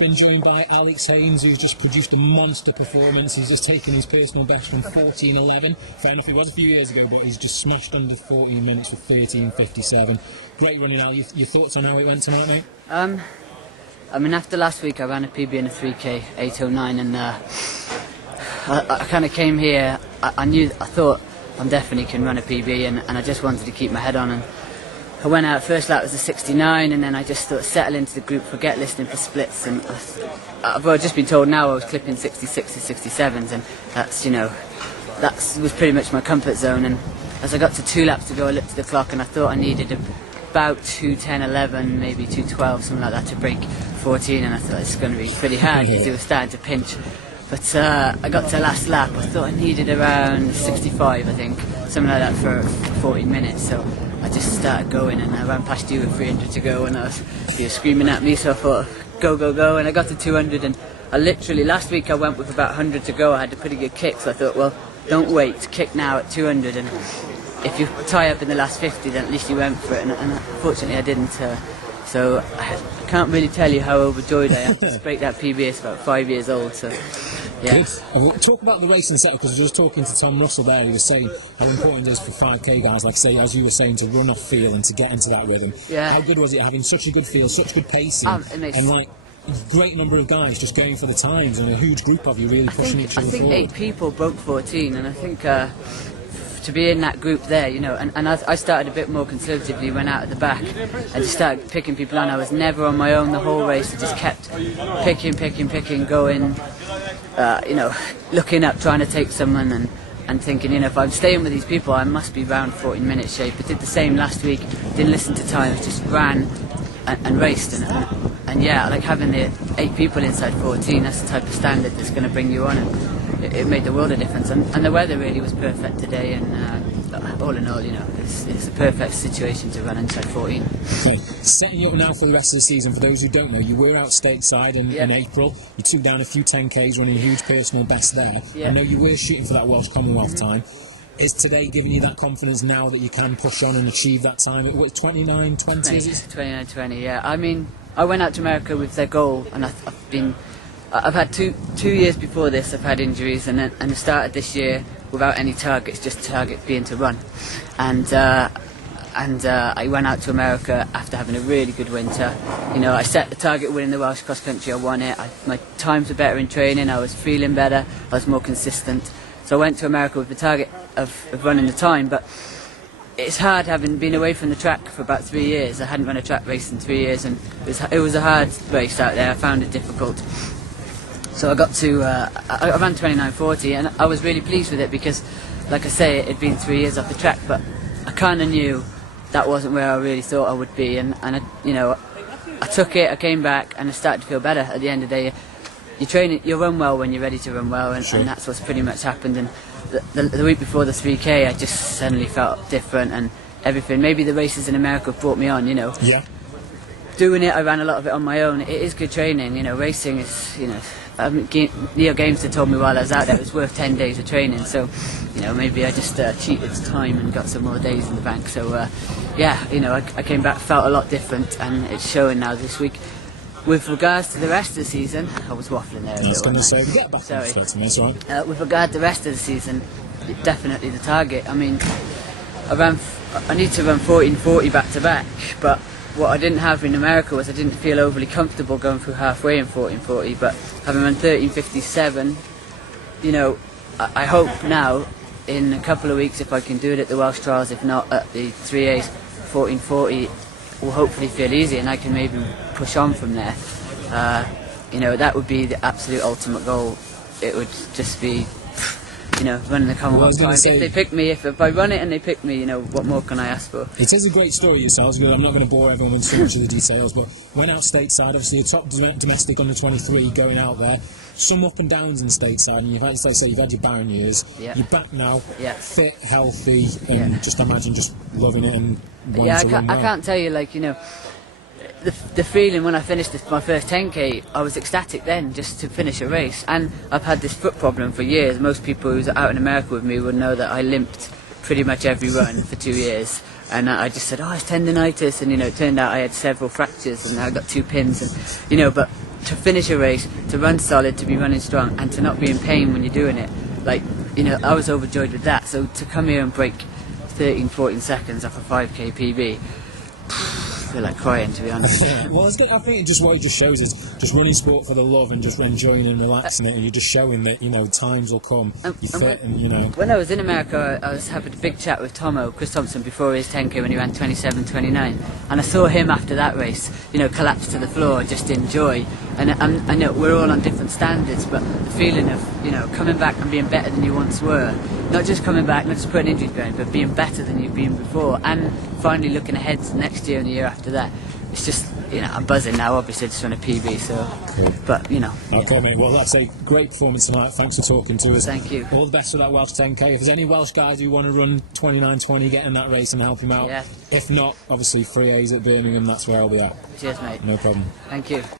Been joined by Hains, who's just produced a monster performance. He's just taken his personal best from 14:11. Fair enough, it was a few years ago, but he's just smashed under 14 minutes for 13:57. Great running, Al. Your thoughts on how it went tonight, mate? I mean, after last week, I ran a PB in a 3K, 8:09, and I kind of came here. I thought I definitely can run a PB, and I just wanted to keep my head on. And I went out, first lap was a 69, and then I just thought settle into the group, forget listening for splits, and I've just been told now I was clipping 66s, 67s, and that's, that was pretty much my comfort zone. And as I got to 2 laps to go, I looked at the clock and I thought I needed about 2:10:11, maybe 2:12, something like that, to break 14, and I thought it's going to be pretty hard because it was starting to pinch. But I got to the last lap, I thought I needed around 65, I think, something like that for 14 minutes, so I just started going, and I ran past you with 300 to go, and you were screaming at me, so I thought, go, go, go, and I got to 200, and I literally, last week I went with about 100 to go. I had a pretty good kick, so I thought, well, don't wait, kick now at 200, and if you tie up in the last 50, then at least you went for it, and unfortunately I didn't, so I can't really tell you how overjoyed I am to break that PB. It's about 5 years old, so yeah. Good. Talk about the racing setup, because I was talking to Tom Russell there. He was saying how important it is for 5k guys, like say, as you were saying, to run off feel and to get into that rhythm. Yeah. How good was it having such a good feel, such good pacing, and like a great number of guys just going for the times, and a huge group of you really pushing each other forward? I think 8 people broke 14, and I think to be in that group there, and I started a bit more conservatively, went out at the back and just started picking people on. I was never on my own the whole race. I just kept picking, going, looking up, trying to take someone, and thinking, if I'm staying with these people, I must be around 14-minute shape. I did the same last week, didn't listen to times, just ran and raced, and yeah, like having the 8 people inside 14, that's the type of standard that's going to bring you on, and it made the world a difference. And the weather really was perfect today, and all in all, it's a perfect situation to run inside 14. Okay, setting you up now for the rest of the season. For those who don't know, you were out stateside in April. You took down a few 10Ks, running a huge personal best there. I know you were shooting for that Welsh Commonwealth time. Is today giving you that confidence now that you can push on and achieve that time? It was 29:20, is it? 29:20, yeah. I mean, I went out to America with their goal, and I've had two years before this. I've had injuries, and I started this year without any targets, just target being to run. And I went out to America after having a really good winter. I set the target winning the Welsh cross country. I won it. My times were better in training. I was feeling better. I was more consistent. So I went to America with the target of running the time, but it's hard having been away from the track for about 3 years. I hadn't run a track race in 3 years, and it was a hard race out there. I found it difficult. So I got to, I ran 29:40, and I was really pleased with it because, like I say, it had been 3 years off the track, but I kind of knew that wasn't where I really thought I would be, and I took it, I came back, and I started to feel better at the end of the day. You run well when you're ready to run well, and that's what's pretty much happened. And the week before the 3K, I just suddenly felt different, and everything. Maybe the races in America brought me on, Yeah. Doing it, I ran a lot of it on my own. It is good training, racing is, Leo Gamester told me while I was out there it was worth 10 days of training, so, maybe I just cheated time and got some more days in the bank. So, I came back, felt a lot different, and it's showing now this week. With regards to the rest of the season, I was waffling there a bit. I was going to say, we get back to 30 minutes, right? With regard to the rest of the season, definitely the target. I mean, I need to run 14:40 back to back, but what I didn't have in America was I didn't feel overly comfortable going through halfway in 14:40, but having run 13:57, I hope now in a couple of weeks, if I can do it at the Welsh Trials, if not at the 3As, 14:40 will hopefully feel easy, and I can maybe push on from there. That would be the absolute ultimate goal. It would just be, running the Commonwealth time. If they pick me, if I run it and they pick me, what more can I ask for? It is a great story yourselves, but I'm not going to bore everyone with so much of the details, but went out stateside, obviously a top domestic under 23 going out there. Some up and downs in stateside, and you've had your barren years. Yeah. You're back now, fit, healthy, and just imagine just loving it and wanting to run well. I can't tell you, the feeling when I finished my first 10K, I was ecstatic then, just to finish a race. And I've had this foot problem for years. Most people who's out in America with me would know that I limped pretty much every run for 2 years. And I just said, it's tendinitis, and it turned out I had several fractures, and I got 2 pins, and but to finish a race, to run solid, to be running strong, and to not be in pain when you're doing it. Like, you know, I was overjoyed with that. So to come here and break 13, 14 seconds off a 5k PB, I feel like crying, to be honest. Well, it's good. I think what it just shows is just running sport for the love and just enjoying and relaxing it, and you're just showing that, you know, times will come. You're fit, and you know. When I was in America, I was having a big chat with Chris Thompson, before his 10k when he ran 27:29, and I saw him after that race, you know, collapse to the floor just in joy. And I know we're all on different standards, but the feeling of, you know, coming back and being better than you once were, not just coming back, not just putting injuries behind, but being better than you've been before, and finally looking ahead to next year and the year after that. It's just, you know, I'm buzzing now, obviously, just on a PB, so, cool. But, you know. Okay, yeah. Mate, well, that's a great performance tonight. Thanks for talking to us. Thank you. All the best for that Welsh 10k. If there's any Welsh guys who want to run 29:20, get in that race and help him out. Yeah. If not, obviously, 3A's at Birmingham, that's where I'll be at. Cheers, mate. No problem. Thank you.